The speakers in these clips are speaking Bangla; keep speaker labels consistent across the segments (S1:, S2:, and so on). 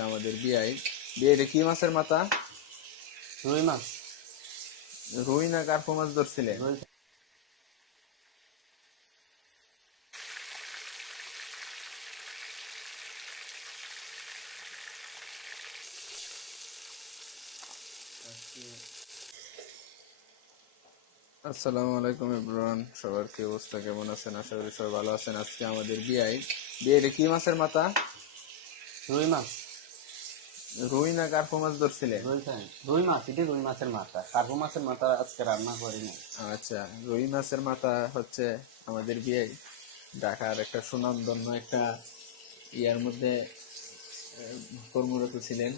S1: আমাদের বিয়াই। বিয়েটা কি মাছের মাথা?
S2: রুই মাছ।
S1: রুই না কার্পো মাছ ধরছিলে? আসসালামু আলাইকুম ইব্রান সবার কি অবস্থা কেমন আছেন? আশা করি সবাই ভালো আছেন। আজকে আমাদের বিয়াই। বিয়েটা কি মাছের মাথা?
S2: রুই মাছ।
S1: রুই না কার্পো মাছ ধরছিলে?
S2: রুই মাছ এটি রুই মাছের মাথা। কার্পো মাছের মাথা আজকে রান্না করি না
S1: আচ্ছা রুই মাছের মাথা হচ্ছে আমাদের বিয়ে ঢাকার একটা সুনামধন্য একটা ইয়ার মধ্যে কর্মরত ছিলেন।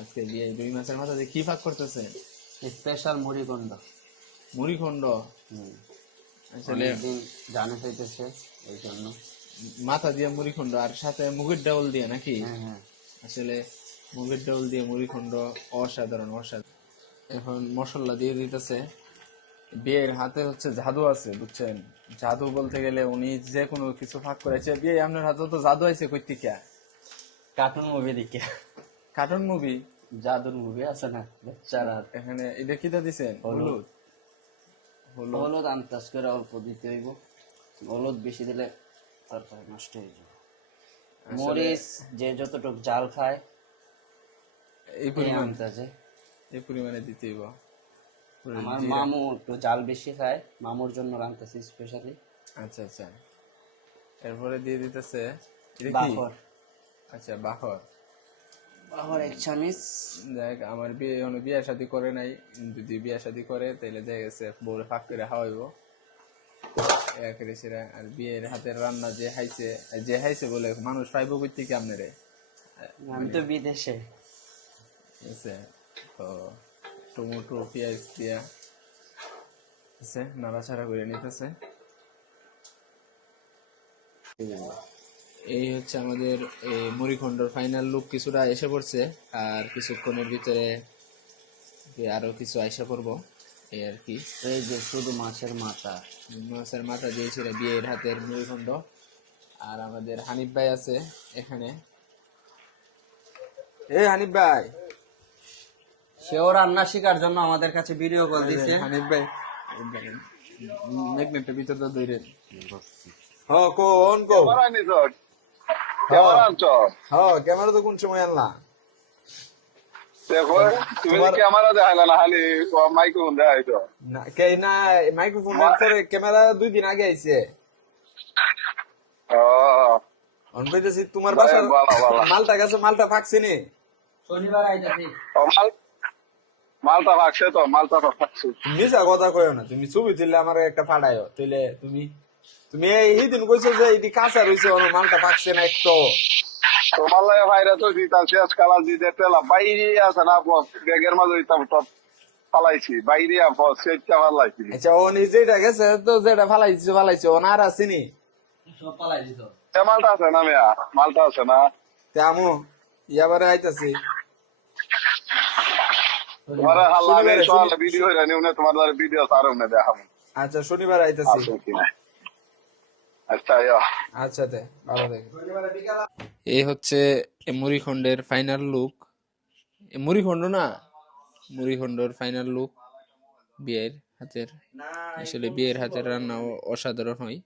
S1: আজকে বিয়ে রুই মাছের মাথা দিয়ে কি ভাগ করতেছে?
S2: স্পেশাল মুড়িগন্ড
S1: মুড়িখণ্ড? আসলে
S2: অনেকদিন জানে হইতেছে এই জন্য।
S1: মাথা দিয়ে মুড়িখণ্ড আর সাথে মুগের ডাউল দিয়ে নাকি?
S2: হ্যাঁ হ্যাঁ।
S1: আসলে মুগের ডাল দিয়ে মুড়িখণ্ড অসাধারণ অসাধারণ। এখন মশলা দিয়ে দিতেছে। বিয়ের হাতে হচ্ছে জাদু আছে বুঝছেন? জাদু বলতে গেলে উনি যে কোনো কিছু ফাঁক করেছে বিয়ে আপনার হাতে তো জাদু আছে কইতিকা
S2: কার্টুন মুভি দেখে।
S1: কার্টুন মুভি
S2: জাদুর মুভি আছে না? বাচ্চারা
S1: এখানে এটা কি দিছেন? হলুদ। হলুদ।
S2: হলুদ। আন্দাজ করে অল্প দিতে হইব। হলুদ বেশি দিলে তরকারি নষ্ট হয়ে যাবে। মরিচ যে যতটুকু জাল খায়
S1: এই পরিমাণ?
S2: আন্দাজে
S1: এই পরিমাণে দিতে হইব
S2: আমার মামু একটু জাল বেশি খায় মামুর জন্য রান্তাছি স্পেশালি
S1: আচ্ছা আচ্ছা। এরপরে দিয়ে দিতেছে
S2: বাখর
S1: আচ্ছা বাখর
S2: বাখর এক চামিচ।
S1: দেখ আমার বিয়ে এখনও বিয়ে শাদি করে নাই। যদি বিয়ে শাদি করে তাহলে দেখা গেছে বউরে ফাঁক করে খাওয়াইব। একেরে সেরা আর বিয়ের হাতের রান্না যে হাইছে যে হাইছে বলে মানুষ পাইব করতে কি আপনারে
S2: আমি তো বিদেশে।
S1: ঠিক আছে তো টমেটো পেঁয়াজ দিয়া আছে নাড়াচাড়া করে নিতেছে এই হচ্ছে আমাদের এই মুড়িখণ্ডর ফাইনাল লুক কিছুটা এসে পড়ছে আর কিছুক্ষণের ভিতরে যে আরও কিছু আইসা পড়ব এই আর কি।
S2: এই যে শুধু মাছের মাথা।
S1: মাছের মাথা দিয়েছিল বিয়ের হাতের মুড়িখণ্ড। আর আমাদের হানিফ ভাই আছে এখানে। এই হানিফ ভাই!
S2: সেও রান্না শেখার জন্য আমাদের কাছে ভিডিও কল দিছে।
S1: হানিফ ভাই ম্যাগনেটের ভিতরটা দইরে হ কোন কো
S3: কেমন আছো
S1: হ। ক্যামেরা তো কোন সময় আনলা?
S3: দেখো তুমি ক্যামেরা দেখাইলা না খালি মাইক্রোফোন দেখাইছো।
S1: না কে না মাইক্রোফোন পরে ক্যামেরা দুই দিন আগে আইছে।
S3: ও।
S1: অন তোমার। মালটা গেছে মালটা ফাঁকছে নি?
S2: শনিবার আইতাছি।
S3: ও, মাল মালটা ভাগছে তো মালটা ভাগছে
S1: মিছা কথা কইও না তুমি ছবি তুললে আমার একটা ফাড়াইও তুইলে তুমি তুমি এই দিন কইছো যে এটি কাঁচা রইছে ওর মালটা পাকছে না একটু।
S3: তোমার লাগে ভাইরা তো দিতা শেষ কালা দিতে তেলা বাইরে আছে না বস ব্যাগের মাঝে দিতাম টপ ফালাইছি বাইরে বস সেটা ফালাইছি।
S1: আচ্ছা ও নিজেটা গেছে তো যেটা ফালাইছে ফালাইছে ও না আর আসেনি
S2: সব পালাই দিত
S3: সে মালটা আছে না মেয়া মালটা আছে না?
S1: তেমন ইয়াবারে আইতাছি।
S3: তোমার হাল্লা
S1: শনিবারে,
S3: সব ভিডিও হইরা নিউনে তোমার ভিডিও তারও না দেখাবো।
S1: আচ্ছা শনিবার আইতাছি।
S3: আচ্ছা
S1: আচ্ছা তে ভালো দেখে। এই হচ্ছে মুড়িখণ্ডের ফাইনাল লুক মুড়িখণ্ড না? মুড়িখণ্ডর ফাইনাল লুক বিয়ের হাতের আসলে বিয়ের হাতের রান্না অসাধারণ হয়।